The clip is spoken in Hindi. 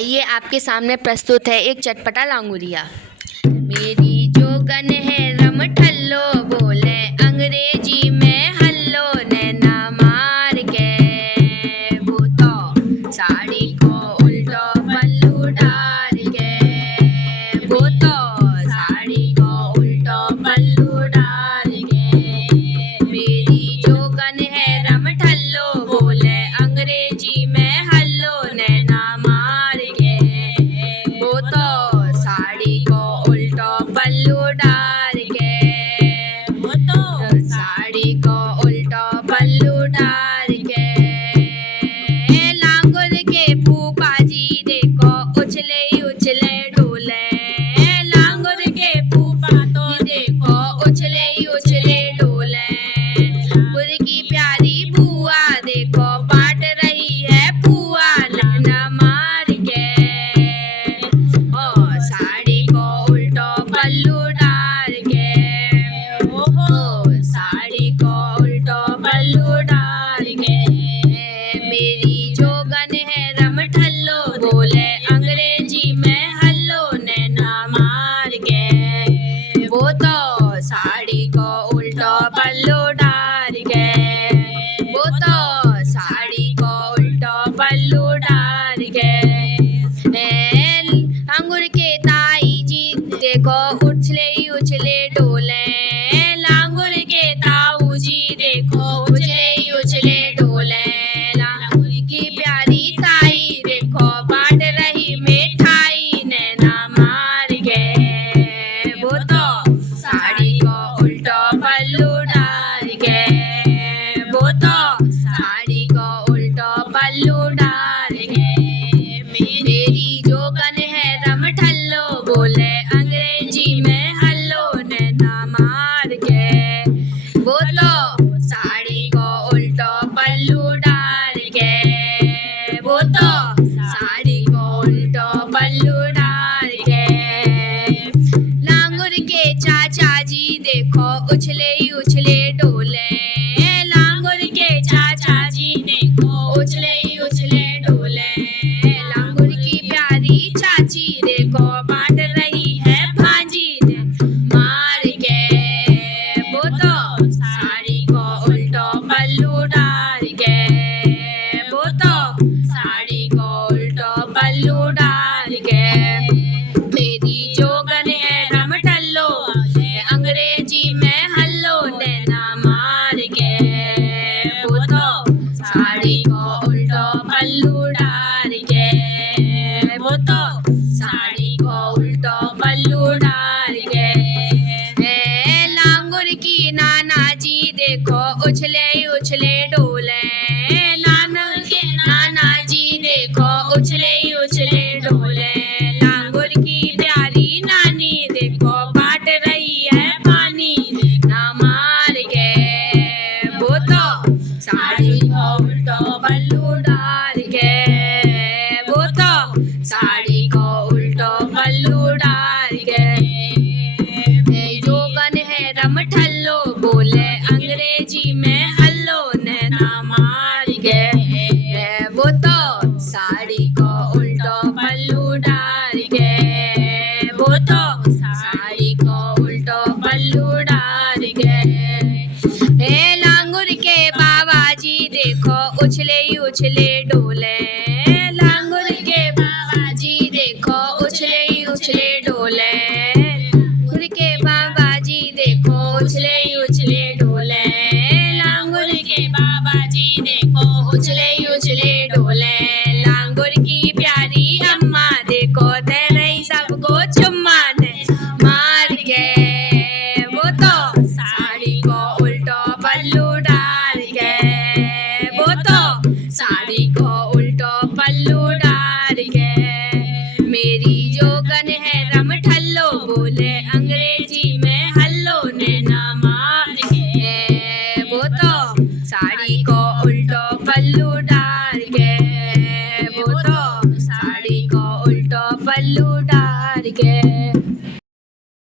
आइए आपके सामने प्रस्तुत है एक चटपटा लांगुरिया। मेरी जोगन है रम ठल्लो, बोले अंग्रेजी में हल्लो, नैना मार के वो तो साड़ी को उल्टो पल्लू डाल के, वो तो साड़ी को उल्टो पल्लू डाल के। मेरी जोगन है रम ठल्लो, बोले अंग्रेजी में हल्लो, नैना मार के वो तो साड़ी को उल्टो पल्लू डाल के, वो तो साड़ी को उल्टो पल्लू डाल के। लांगुर के फूफा जी देखो उछले उछले डोले, लांगुर के फूफा तो देखो उछले उछले डोले। गुर की प्यारी बुआ देखो बांट रही है पुआ, नैना मार के ओ साड़ी को उल्टो पल्लू डाल के, ओ साड़ी को उल्टो पल्लू डाल के। मेरी जोगन है रम ठल्लो, बोले अंग्रेजी में हल्लो, नैना मार के वो तो साड़ी को उल्टो पल्लू डाल के, वो तो साड़ी को उल्टो पल्लू डाल के। अंगूर के ताई जी देखो उछले उछले डोले, लांगुर के ताऊ जी देखो उछले उछले डोले। लांगुर की प्यारी ताई देखो बांट रही मिठाई, नैना मार के वो तो साड़ी को उल्टो पल्लू डाल के, वो तो साड़ी को उल्टो पल्लू डाल के। मेरी जोगन है रम ठल्लो, बोले अंग्रेजी में हल्लो, नैना मार के वो तो साड़ी को उल्टो पल्लू डाल के, वो तो साड़ी को उल्टो पल्लू डाल के। लांगुर के चाचा जी देखो उछले उछले डोले, लांगुर के चाचा जी देखो उछले उछले डोले। लांगुर की प्यारी चाची देखो बांट रही है भांजी, मार के वो तो साड़ी को उल्टो पल्लू डाल के, वो तो साड़ी को उल्टो पल्लू डाल के। मेरी जोगन है रम ठल्लो, अंग्रेजी में हल्लो, नैना मार के वो तो साड़ी को उल्टो पल्लू डाल के, वो तो साड़ी को उल्टो पल्लू डाल के। लांगुर की नाना जी देखो उछले उछले डोले, लांगुर के नाना जी देखो उछले उछले डोले। लांगुर की प्यारी नानी देखो बांट रही है पानी, ना मार के वो तो साड़ी को उल्टो पल्लू डाल के, वो तो साड़ी को उल्टो पल्लू डाल के। जोगन है रम ठल्लो, बोले अंग्रेजी में हल्लो, नैना मार के वो तो साड़ी को उल्टो पल्लू डाल के, वो तो साड़ी को उल्टो पल्लू डाल के। लांगुर के बाबा जी देखो उछले उछले डोले, लांगुर के बाबा जी देखो उछले उछले डोले। लांगुर के बाबा जी देखो उछले उछले डोले, लांगुर के बाबा जी देखो उछले उछले